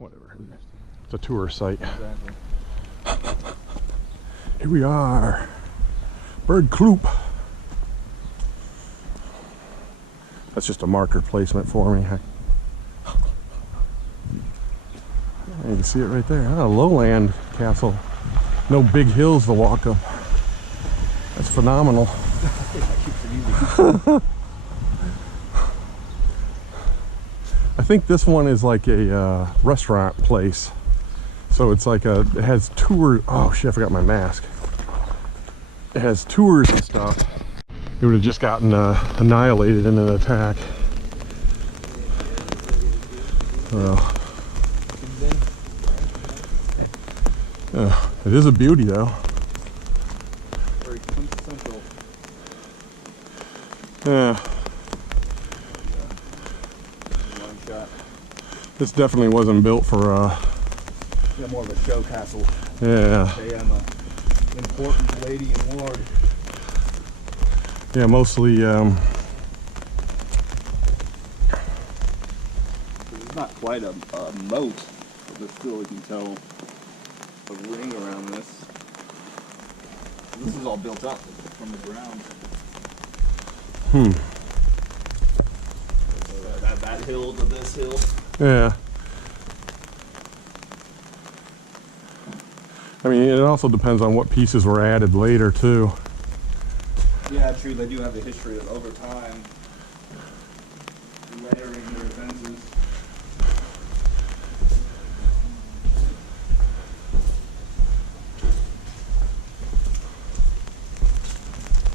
Whatever. It's a tourist site. Exactly. Here we are. Burg, Klopp. That's just a marker placement for me. You can see it right there. Ah, lowland castle. No big hills to walk up. That's phenomenal. I think this one is like a restaurant place. So it's like it has tours. Oh shit, I forgot my mask. It has tours and stuff. It would have just gotten annihilated in an attack. It is a beauty though. Very quintessential. Yeah. One shot. This definitely wasn't built for Yeah, more of a show castle. yeah. Say I'm a important lady and lord. Yeah, mostly It's not quite a moat, but there's still, you can tell, a ring around this. This is all built up from the ground. So that hill to this hill. yeah. I mean, it also depends on what pieces were added later too. Yeah, true. They do have a history of over time layering their fences.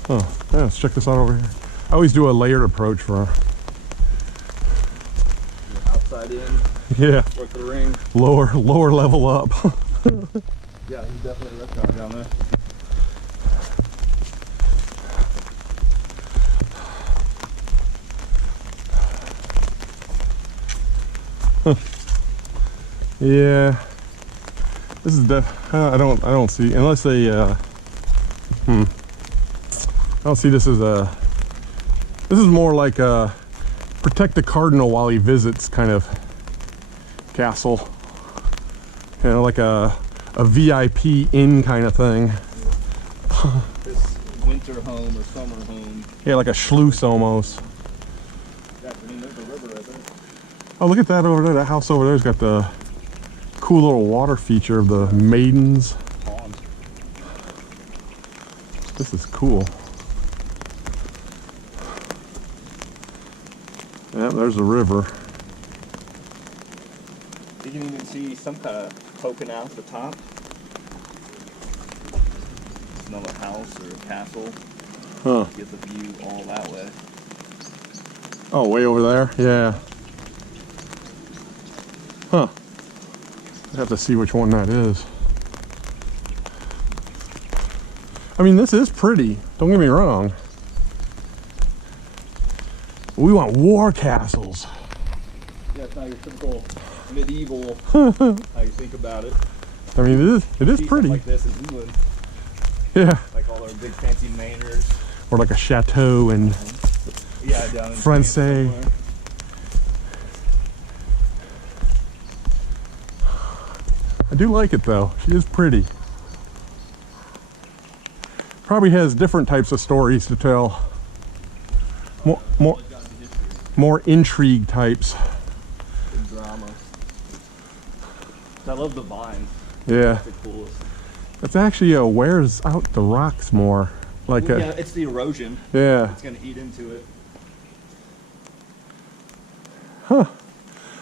Oh, yeah, let's check this out over here. I always do a layered approach for Outside in, yeah, work the ring. lower level up. Yeah, he's definitely a restaurant down there. Yeah, this is I don't see, unless they I don't see this as this is more like a protect the cardinal while he visits kind of castle, you know, like a VIP inn kind of thing. This winter home or summer home. Yeah, like a Schluss almost. Yeah, I mean, there's a river right there. Oh, look at that over there. That house over there's got the cool little water feature of the maidens. Pond. This is cool. Yeah, there's the river. You can even see some kind of poking out the top. It's another house or a castle. Huh. Get the view all that way. Oh, way over there? Yeah. Huh. I have to see which one that is. I mean, this is pretty. Don't get me wrong. We want war castles. Yeah, it's not your typical medieval how you think about it. I mean, it is See something pretty. like this in England, Yeah. like all our big fancy manors. Or like a chateau and Yeah, down in France. Spain somewhere. I do like it though. She is pretty. Probably has different types of stories to tell. More intrigue types. Big drama. I love the vines. Yeah. That's the coolest. It's actually wears out the rocks more. Like Well, yeah, it's the erosion. yeah. It's gonna eat into it.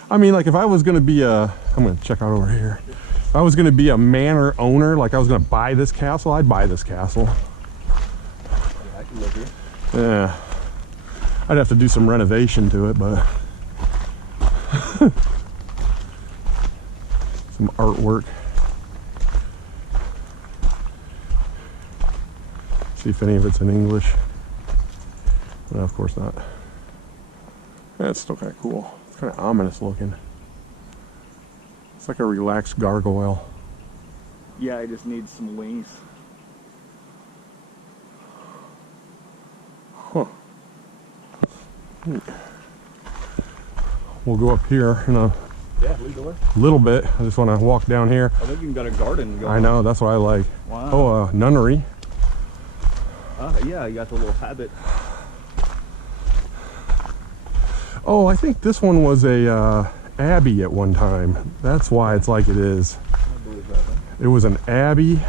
I mean, like if I was gonna be I'm gonna check out over here. If I was gonna be a manor owner, like I was gonna buy this castle, I'd buy this castle. Yeah, I can live here. Yeah. I'd have to do some renovation to it, but some artwork. See if any of it's in English. No, of course not. Yeah, it's still kind of cool. It's kind of ominous looking. It's like a relaxed gargoyle. Yeah, I just need some wings. Huh. We'll go up here and Yeah, Yeah, lead the way. A little bit. I just want to walk down here. I think you got a garden going. I know, that's what I like. Wow. Oh, nunnery. Yeah, you got the little habit. Oh, I think this one was a abbey at one time. That's why it's like it is. I believe that. Huh? It was an abbey,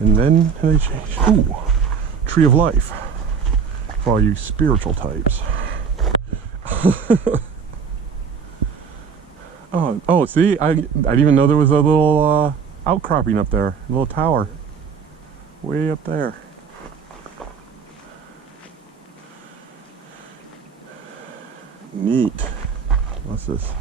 and then they changed. Ooh, tree of life for all you spiritual types. Oh, see, I didn't even know there was a little outcropping up there, a little tower, way up there. Neat. What's this?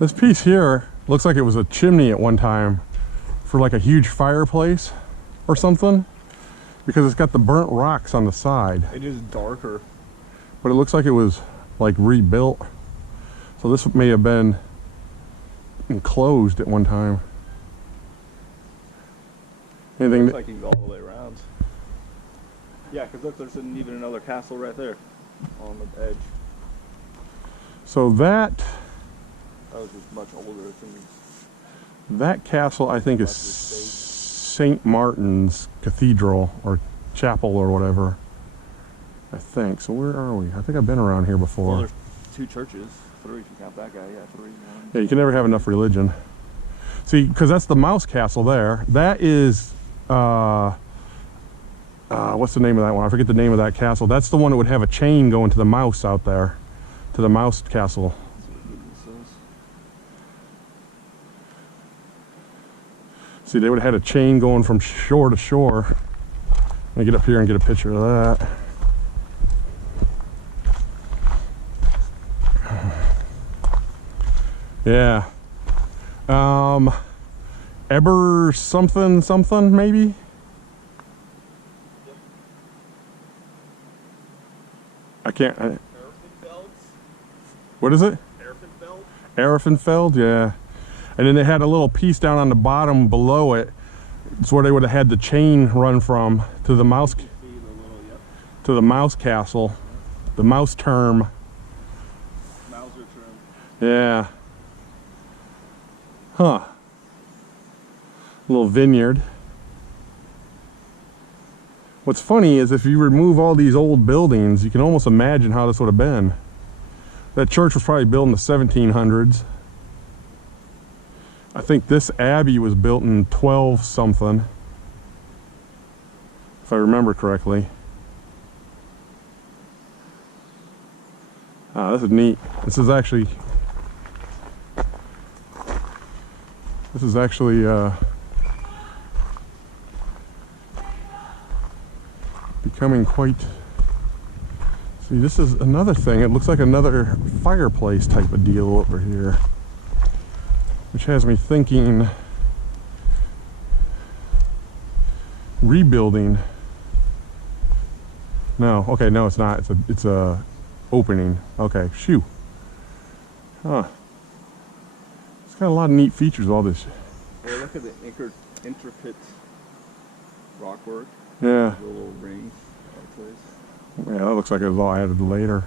This piece here looks like it was a chimney at one time for like a huge fireplace or something, because it's got the burnt rocks on the side. It is darker. But it looks like it was like rebuilt. So this may have been enclosed at one time. Anything? Looks like you can go all the way around. Yeah, because look, there's even another castle right there on the edge. So that was just much older. that castle, I think, is St. Martin's Cathedral or Chapel or whatever. I think. So where are we? I think I've been around here before. Well, there's 2 churches. 3 if you count that guy. Yeah, 3. 1. Yeah, you can never have enough religion. See, because that's the mouse castle there. That is, what's the name of that one? I forget the name of that castle. That's the one that would have a chain going to the mouse out there, to the mouse castle. See, they would have had a chain going from shore to shore. Let me get up here and get a picture of that. Yeah. Eber something something maybe? I can't. What is it? Ehrenfeld, yeah. And then they had a little piece down on the bottom below it. It's where they would have had the chain run from to the mouse, to the mouse castle, the mouse term. Mauser term. Yeah. Huh. A little vineyard. What's funny is if you remove all these old buildings, you can almost imagine how this would have been. That church was probably built in the 1700s. I think this abbey was built in 12 something, if I remember correctly. Ah, this is neat. This is actually becoming quite. See, this is another thing. It looks like another fireplace type of deal over here, which has me thinking rebuilding. No, okay, no, it's not. It's a opening. Okay, shoo. Huh. It's got a lot of neat features. All this. Well, look at the intricate rockwork. Yeah. The little rings. Place. Yeah, that looks like it was all added later.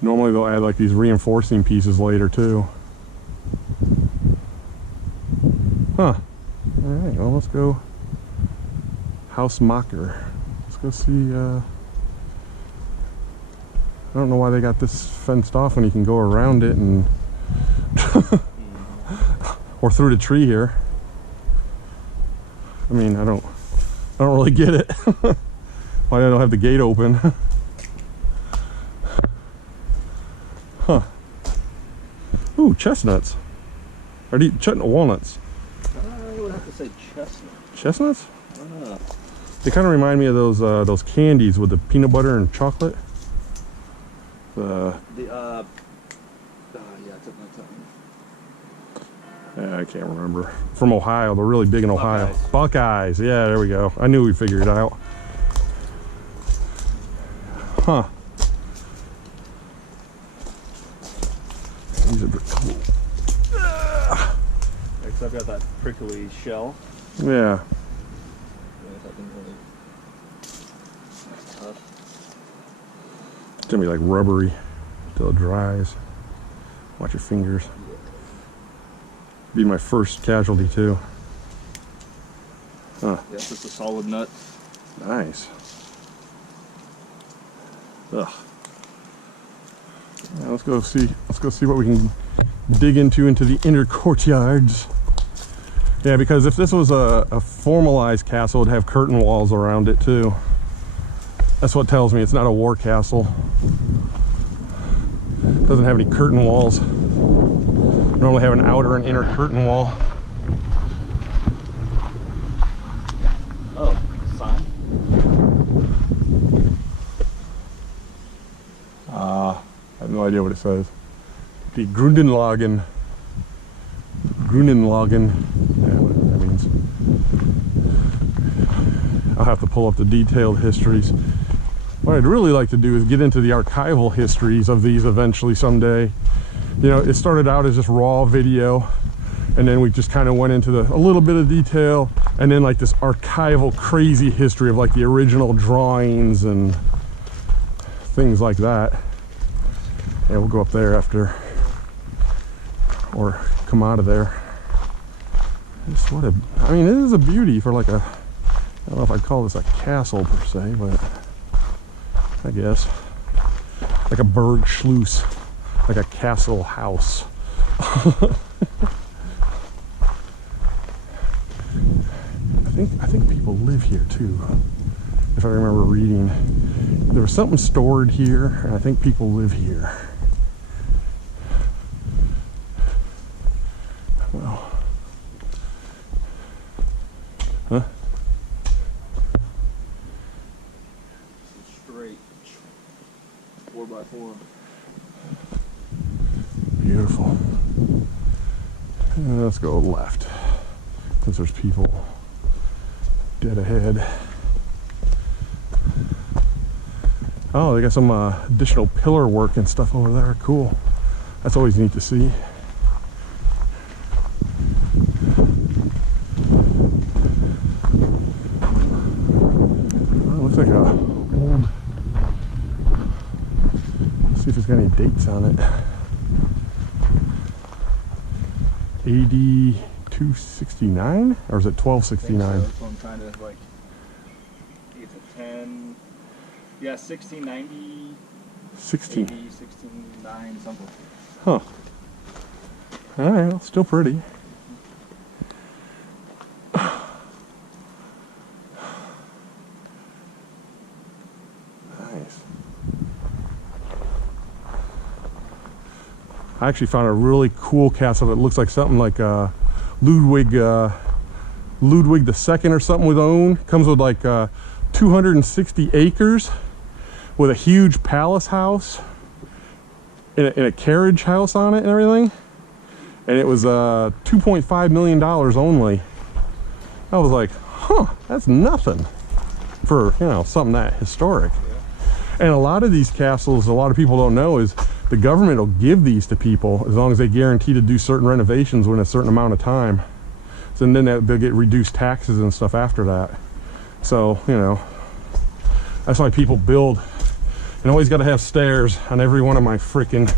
Normally they'll add like these reinforcing pieces later too. Huh. Alright, well let's go House Mocker. Let's go see, I don't know why they got this fenced off when you can go around it and or through the tree here. I mean, I don't really get it. Why they don't have the gate open. Huh. Ooh, chestnuts. Are these walnuts? I would have to say chestnut. Chestnuts? They kind of remind me of those candies with the peanut butter and chocolate. Yeah, it's up my tongue. I can't remember. From Ohio, they're really big in Ohio. Buckeyes. Buckeyes, yeah, there we go. I knew we'd figure it out. Huh. These are cool. Next, I've got that prickly shell. Yeah. It's gonna be like rubbery till it dries. Watch your fingers. Be my first casualty too. Huh. Yeah, just a solid nut. Nice. Ugh. Yeah, let's go see what we can dig into the inner courtyards. Yeah, because if this was a formalized castle, it'd have curtain walls around it too. That's what tells me it's not a war castle. Doesn't have any curtain walls. Normally have an outer and inner curtain wall. Oh, sign. I have no idea what it says. The Grundenlagen. Grundenlagen. Yeah, whatever that means. I'll have to pull up the detailed histories. What I'd really like to do is get into the archival histories of these eventually someday. You know, it started out as just raw video, and then we just kind of went into a little bit of detail, and then like this archival crazy history of like the original drawings and things like that. Yeah, we'll go up there after, or come out of there. Just what a, I mean, it is a beauty for like a, I don't know if I'd call this a castle per se, but I guess like a Burg Schloss, like a castle house. I think people live here too, if I remember reading. There was something stored here, and I think people live here. Well, huh? Straight 4x4. Beautiful. Let's go left, since there's people dead ahead. Oh, they got some additional pillar work and stuff over there. Cool. That's always neat to see. Well, looks like a old. Let's see if it's got any dates on it. AD 269, or is it 1269? So. That's what I'm trying to like. It's a 10. Yeah, 1690. 16. 80, 1609, something. Huh. All right, well, still pretty. Nice. I actually found a really cool castle that looks like something like Ludwig II or something would own. Comes with like 260 acres with a huge palace house and a carriage house on it and everything. And it was $2.5 million only. I was like, huh, that's nothing for, you know, something that historic. And a lot of these castles, a lot of people don't know, is the government will give these to people as long as they guarantee to do certain renovations within a certain amount of time. So then they'll get reduced taxes and stuff after that. So, you know, that's why people build. And always got to have stairs on every one of my freaking.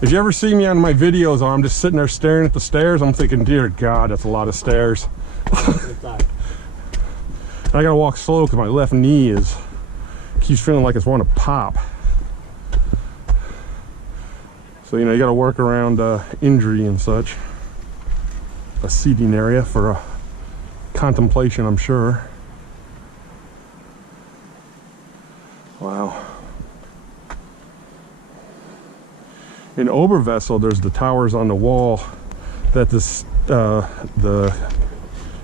If you ever see me on my videos, I'm just sitting there staring at the stairs, I'm thinking, dear God, that's a lot of stairs. I gotta walk slow because my left knee keeps feeling like it's wanting to pop. So, you know, you gotta work around injury and such. A seating area for contemplation, I'm sure. Wow. In Oberwessel, there's the towers on the wall that this the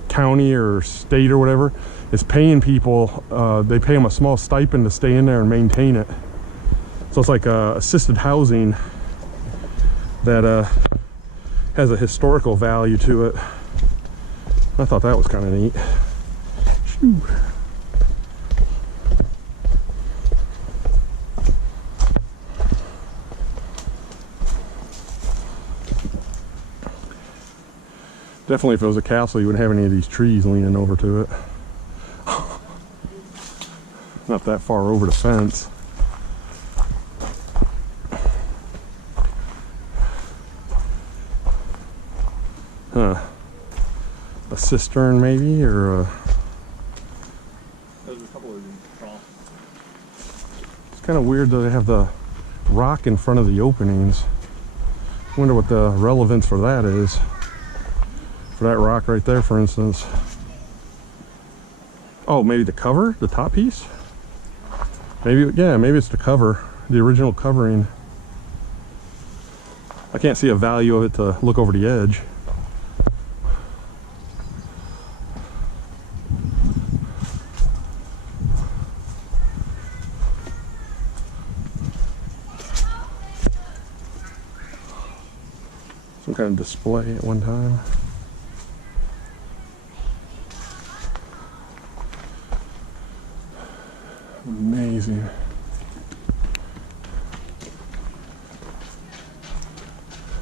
county or state or whatever is paying people. They pay them a small stipend to stay in there and maintain it. So it's like assisted housing that has a historical value to it. I thought that was kind of neat. Shoo. Definitely, if it was a castle, you wouldn't have any of these trees leaning over to it. Not that far over the fence. Huh. A cistern, maybe, or a... There's a couple of them. It's kind of weird that they have the rock in front of the openings. I wonder what the relevance for that is. For that rock right there, for instance. Oh, maybe the cover? The top piece? Maybe, yeah, maybe it's the cover. The original covering. I can't see a value of it to look over the edge. Some kind of display at one time. Amazing.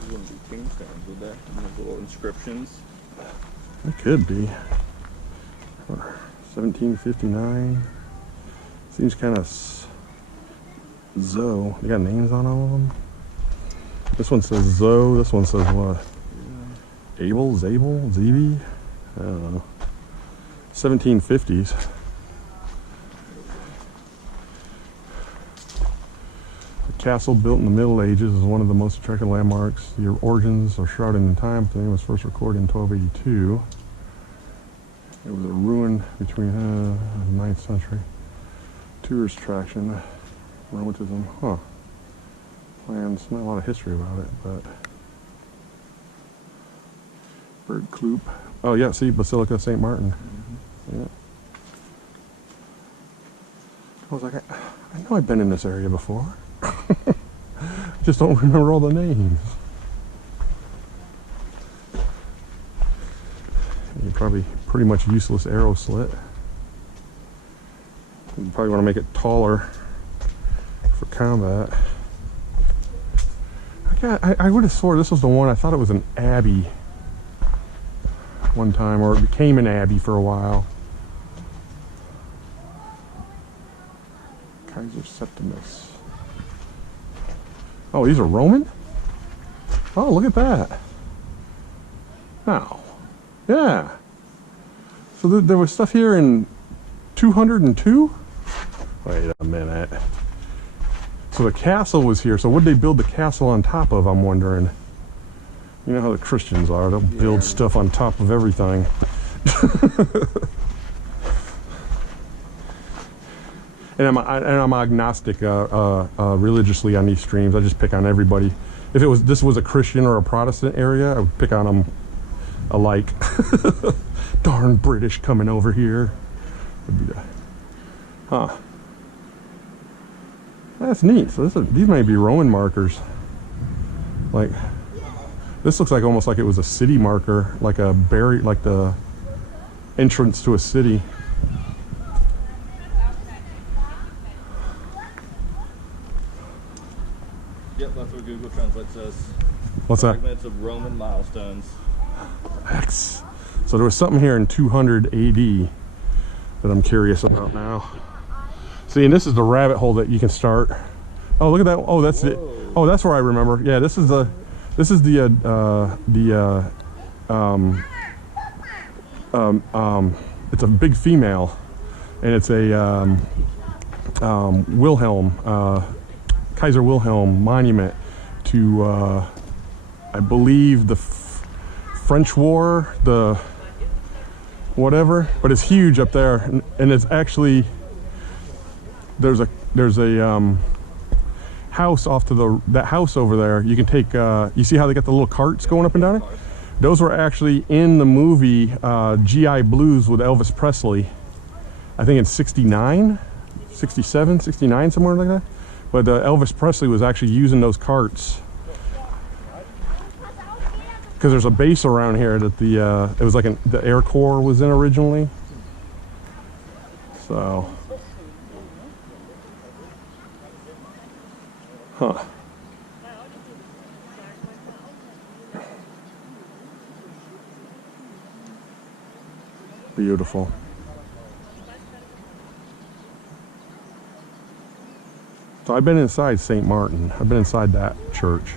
These wouldn't be kingstones, would they? And those little inscriptions. It could be. 1759. Seems kind of Zoe. They got names on all of them. This one says Zoe. This one says what? Yeah. Abel, Zabel, Zebi. I don't know. 1750s. Castle built in the Middle Ages is one of the most attractive landmarks. The origins are shrouded in time, but the name was first recorded in 1282. It was a ruin between the 9th century. Tourist attraction, romanticism, huh. Plans, not a lot of history about it, but... Burg, Klopp. Oh yeah, see, Basilica St. Martin. Mm-hmm. Yeah. I was like, I know I've been in this area before. Just don't remember all the names. You probably pretty much useless arrow slit. You probably want to make it taller for combat. I would have swore this was the one. I thought it was an abbey one time, or it became an abbey for a while. Kaiser Septimus. Oh, these are Roman? Oh, look at that. Now, yeah. So there was stuff here in 202? Wait a minute. So the castle was here. So what did they build the castle on top of, I'm wondering? You know how the Christians are. They'll build stuff on top of everything. And I'm agnostic religiously on these streams. I just pick on everybody. If this was a Christian or a Protestant area, I would pick on them alike. Darn British coming over here. Huh. That's neat. So these might be Roman markers. Like, this looks like almost like it was a city marker, like the entrance to a city. Yep, that's what Google Translate says. What's that? Fragments of Roman milestones. X. So there was something here in 200 AD that I'm curious about now. See, and this is the rabbit hole that you can start. Oh, look at that. Oh, that's it. Oh, that's where I remember. Yeah, this is the it's a big female, and it's a Wilhelm, Kaiser Wilhelm monument to I believe the French War, the whatever, but it's huge up there, and it's actually there's a house off to that house over there. You can take you see how they got the little carts going up and down it? Those were actually in the movie GI Blues with Elvis Presley. I think in 69, 67, 69, somewhere like that. But Elvis Presley was actually using those carts. Because there's a base around here that it was like the Air Corps was in originally. So. Huh. Beautiful. So I've been inside St. Martin. I've been inside that church.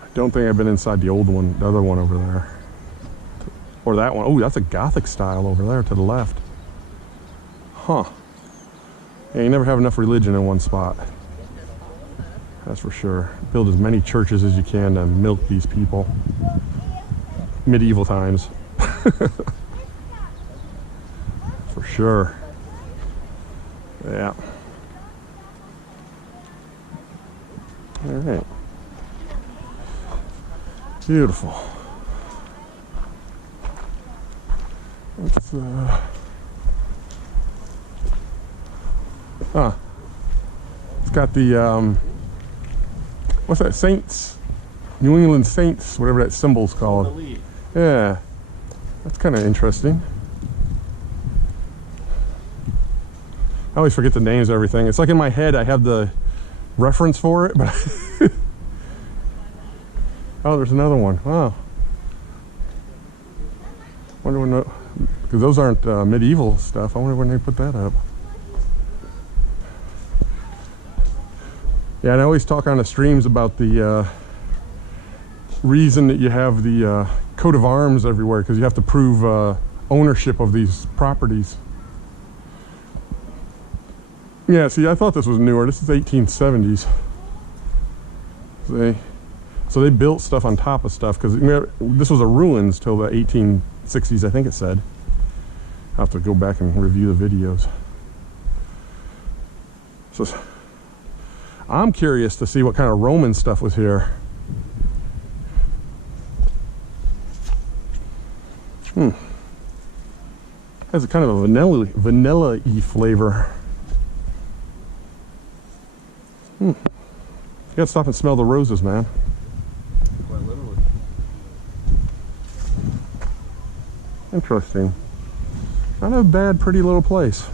I don't think I've been inside the old one, the other one over there. Or that one. Oh, that's a Gothic style over there to the left. Huh. Yeah, you never have enough religion in one spot. That's for sure. Build as many churches as you can to milk these people. Medieval times. For sure. Yeah. All right. Beautiful. Let's it's got the what's that, Saints, New England Saints, whatever that symbol's called. Yeah, that's kind of interesting. I always forget the names of everything. It's like in my head I have the reference for it, but oh, there's another one. Wow. Wonder when, because those aren't medieval stuff. I wonder when they put that up. Yeah, and I always talk on the streams about the reason that you have the coat of arms everywhere, because you have to prove ownership of these properties. Yeah, see, I thought this was newer. This is 1870s. So they built stuff on top of stuff, because this was a ruins till the 1860s, I think it said. I'll have to go back and review the videos. So I'm curious to see what kind of Roman stuff was here. Has a kind of a vanilla-y flavor. You gotta stop and smell the roses, man. Quite literally. Interesting. Not a bad, pretty little place.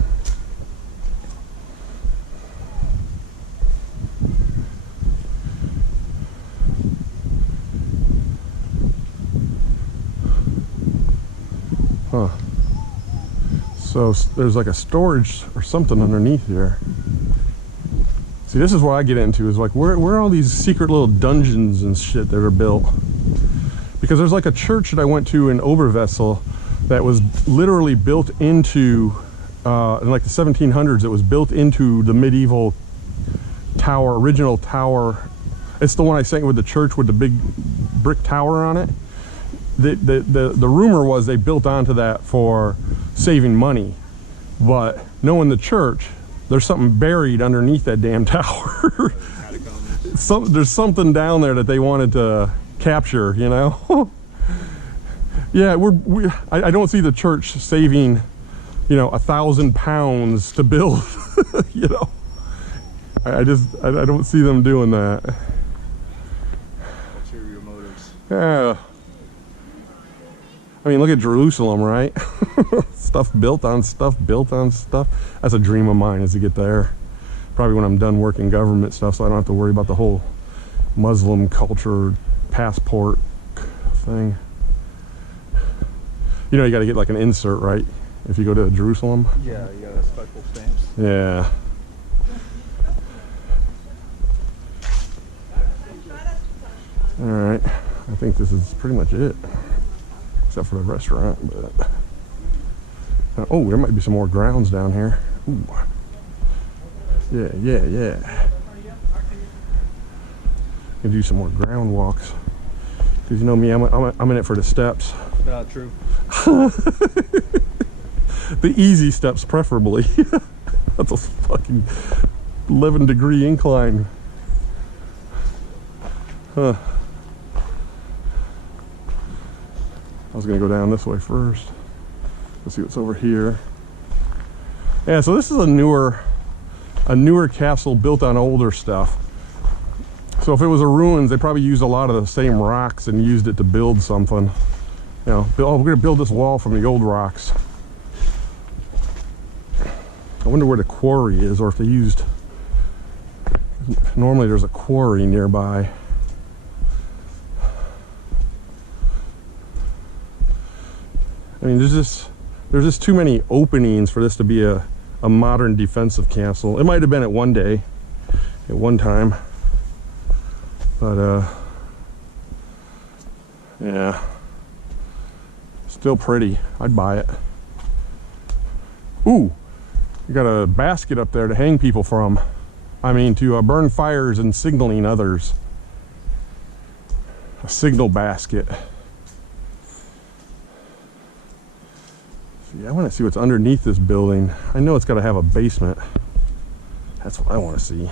Huh. So there's like a storage or something underneath here. See, this is what I get into, is like, where are all these secret little dungeons and shit that are built? Because there's like a church that I went to in Oberwessel that was literally built into, in like the 1700s, it was built into the medieval tower, original tower. It's the one I sent with the church with the big brick tower on it. The rumor was they built onto that for saving money, but knowing the church, there's something buried underneath that damn tower. There's something down there that they wanted to capture, you know? Yeah, I don't see the church saving, you know, £1,000 to build, you know? I don't see them doing that. Ulterior motives. Yeah. I mean, look at Jerusalem, right? Stuff built on stuff, built on stuff. That's a dream of mine, is to get there. Probably when I'm done working government stuff, so I don't have to worry about the whole Muslim culture passport thing. You know, you got to get like an insert, right? If you go to Jerusalem. Yeah, you got special stamps. Yeah. All right. I think this is pretty much it. Except for the restaurant, but oh, there might be some more grounds down here. Ooh. Yeah. Can do some more ground walks, because you know me, I'm in it for the steps. True. The easy steps, preferably. That's a fucking 11-degree incline. Huh. I was gonna go down this way first. Let's see what's over here. Yeah, so this is a newer castle built on older stuff. So if it was a ruins, they probably used a lot of the same rocks and used it to build something. You know, oh, we're gonna build this wall from the old rocks. I wonder where the quarry is, or if they used, normally there's a quarry nearby. I mean, there's just too many openings for this to be a modern defensive castle. It might have been at one time. But yeah, still pretty. I'd buy it. Ooh, you got a basket up there to hang people from. I mean, to burn fires and signaling others. A signal basket. See, I want to see what's underneath this building. I know it's got to have a basement. That's what I want to see.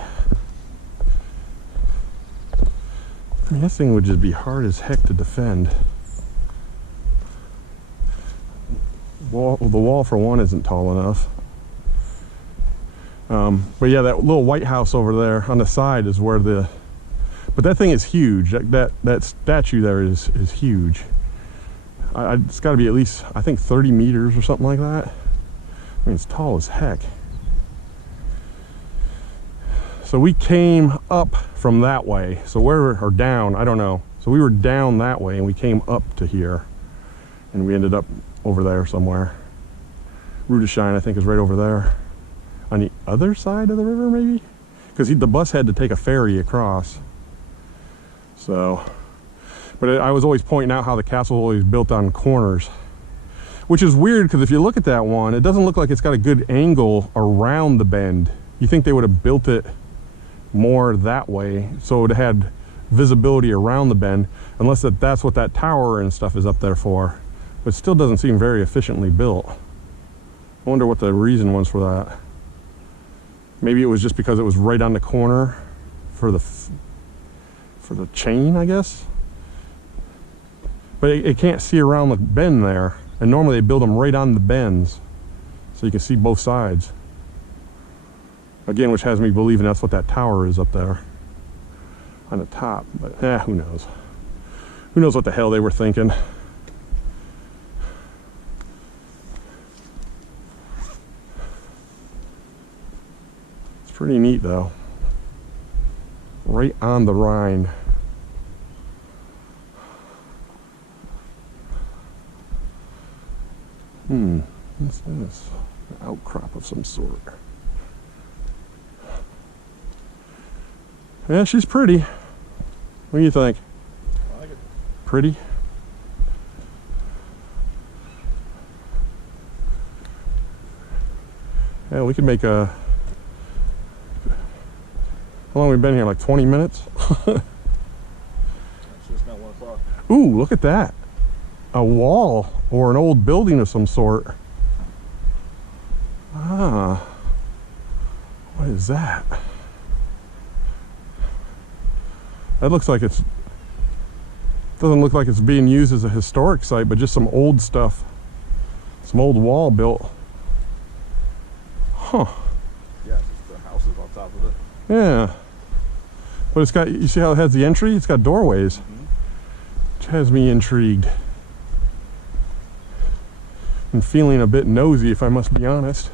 I mean, this thing would just be hard as heck to defend. The wall for one isn't tall enough. But yeah, that little white house over there on the side is where but that thing is huge. That statue there is huge. It's got to be at least, I think, 30 meters or something like that. I mean, it's tall as heck. So we came up from that way. So or down, I don't know. So we were down that way and we came up to here. And we ended up over there somewhere. Rudeshine, I think, is right over there. On the other side of the river, maybe? Because the bus had to take a ferry across. So, but I was always pointing out how the castle was always built on corners. Which is weird, because if you look at that one, it doesn't look like it's got a good angle around the bend. You think they would have built it more that way, so it had visibility around the bend, unless that's what that tower and stuff is up there for. But it still doesn't seem very efficiently built. I wonder what the reason was for that. Maybe it was just because it was right on the corner for the chain, I guess. But it can't see around the bend there, and normally they build them right on the bends so you can see both sides. Again, which has me believing that's what that tower is up there on the top. But who knows? Who knows what the hell they were thinking? It's pretty neat, though. Right on the Rhine. What's this? An outcrop of some sort. Yeah, she's pretty. What do you think? I like it. Pretty? Yeah, we could make a... How long have we been here? Like 20 minutes? It's just not 1 o'clock. Ooh, look at that. A wall or an old building of some sort. Ah. What is that? That looks like doesn't look like it's being used as a historic site, but just some old stuff. Some old wall built. Huh. Yeah, it's just the houses on top of it. Yeah. But it's got, you see how it has the entry? It's got doorways. Which has me intrigued. I'm feeling a bit nosy, if I must be honest.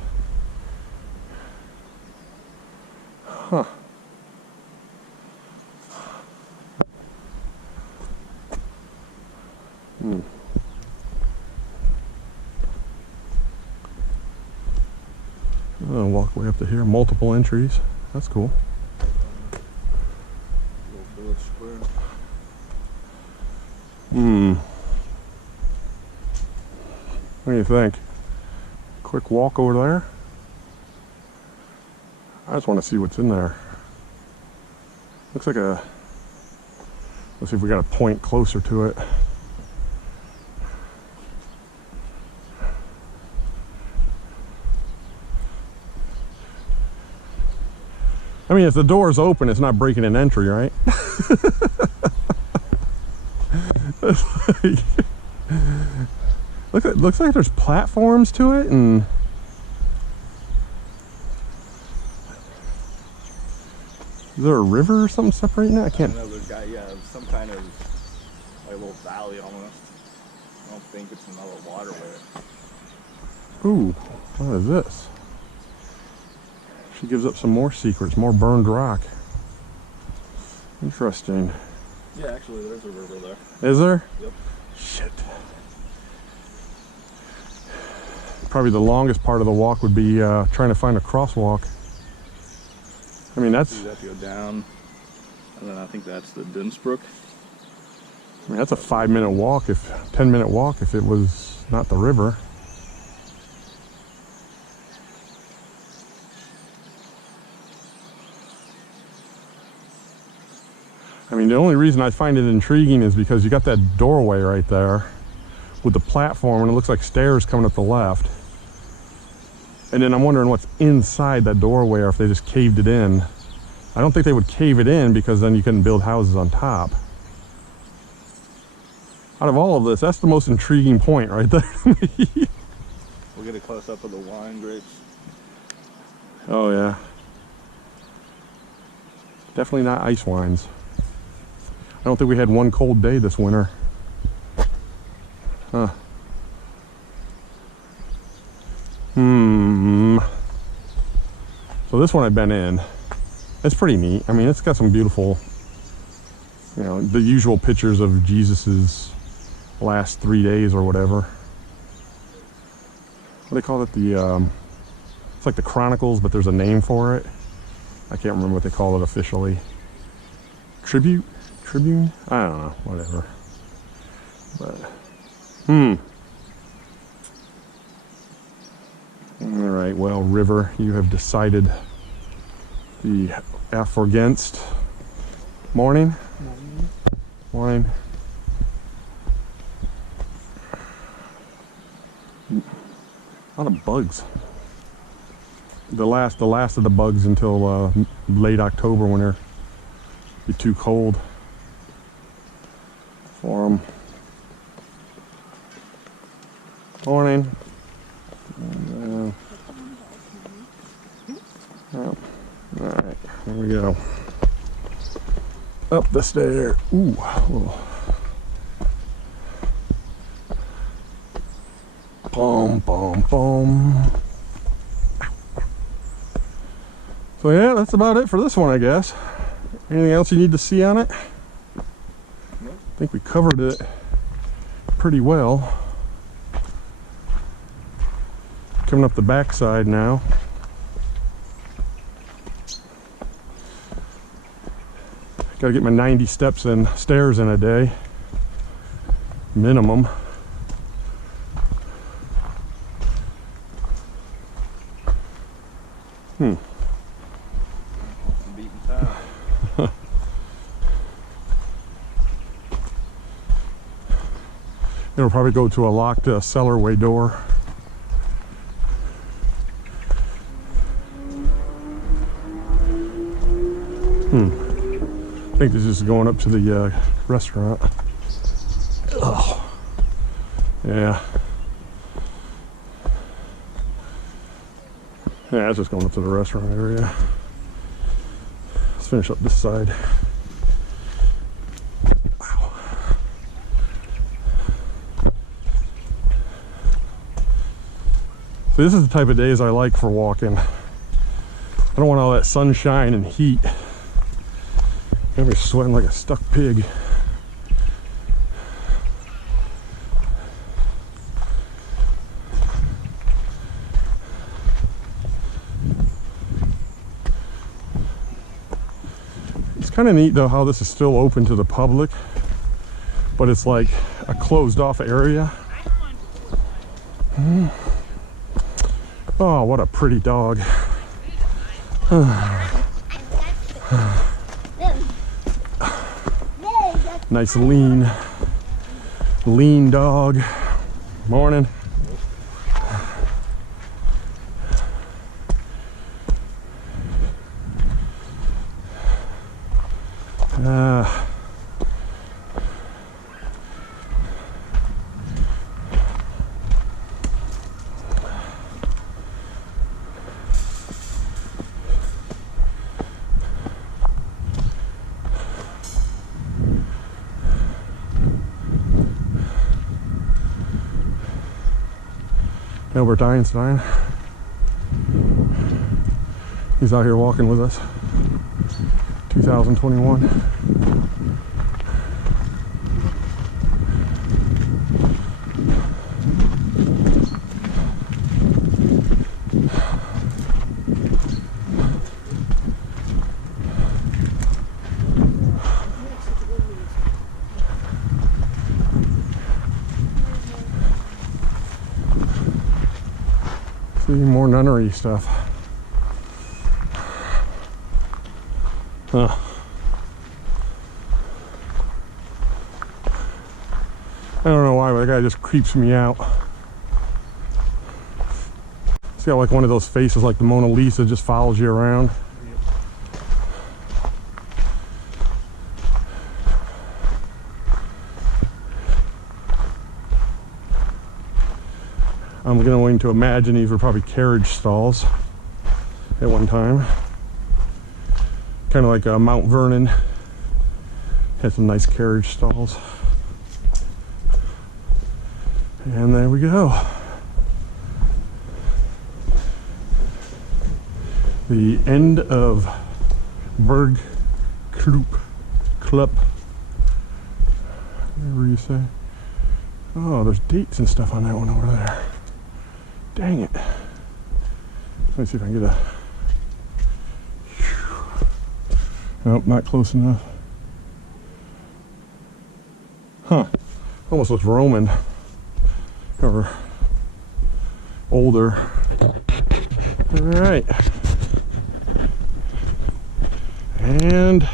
Huh. I'll walk way up to here. Multiple entries. That's cool. Little village square. What do you think? Quick walk over there? I just want to see what's in there. Looks like a... Let's see if we got a point closer to it. I mean, if the door's open, it's not breaking an entry, right? Looks like there's platforms to it, and is there a river or something separating that? I can't. I don't know, there's got, yeah, some kind of like a little valley almost. I don't think it's another waterway. Ooh, what is this? She gives up some more secrets, more burned rock. Interesting. Yeah, actually, there's a river there. Is there? Yep. Shit. Probably the longest part of the walk would be trying to find a crosswalk. I mean, that's... You have to go down, and then I think that's the Dinsbrook. I mean, that's a 5-minute walk, 10-minute walk if it was not the river. I mean, the only reason I find it intriguing is because you got that doorway right there with the platform, and it looks like stairs coming up the left. And then I'm wondering what's inside that doorway, or if they just caved it in. I don't think they would cave it in, because then you couldn't build houses on top. Out of all of this, that's the most intriguing point right there. We'll get a close-up of the wine grapes. Oh yeah. Definitely not ice wines. I don't think we had one cold day this winter. Huh. So this one I've been in. It's pretty neat. I mean, it's got some beautiful, you know, the usual pictures of Jesus's last 3 days or whatever. What do they call it? It's like the Chronicles, but there's a name for it. I can't remember what they call it officially. Tribune? I don't know. Whatever. But all right. Well, River, you have decided the against. Morning. Morning. A lot of bugs. The last of the bugs until late October, when they're be too cold for them. Morning. All right, here we go. Up the stair. Ooh. Boom, boom, boom. So yeah, that's about it for this one, I guess. Anything else you need to see on it? Nope. I think we covered it pretty well. Coming up the backside now. Gotta get my 90 steps in, stairs in a day. Minimum. Beaten time. It'll probably go to a locked cellarway door. I think this is going up to the restaurant. Oh, yeah. Yeah, it's just going up to the restaurant area. Let's finish up this side. Wow. So this is the type of days I like for walking. I don't want all that sunshine and heat. Got me sweating like a stuck pig. It's kind of neat though how this is still open to the public, but it's like a closed off area. Oh, what a pretty dog. Nice lean dog. Morning. Albert Einstein. He's out here walking with us. 2021. See more nunnery stuff. Huh. I don't know why, but that guy just creeps me out. He's got like one of those faces like the Mona Lisa, just follows you around. I'm going to imagine these were probably carriage stalls at one time. Kind of like Mount Vernon had some nice carriage stalls. And there we go. The end of Burg, Klopp, whatever you say. Oh, there's dates and stuff on that one over there. Dang it. Let me see if I can get a... Nope, not close enough. Huh. Almost looks Roman. Or older. Alright. And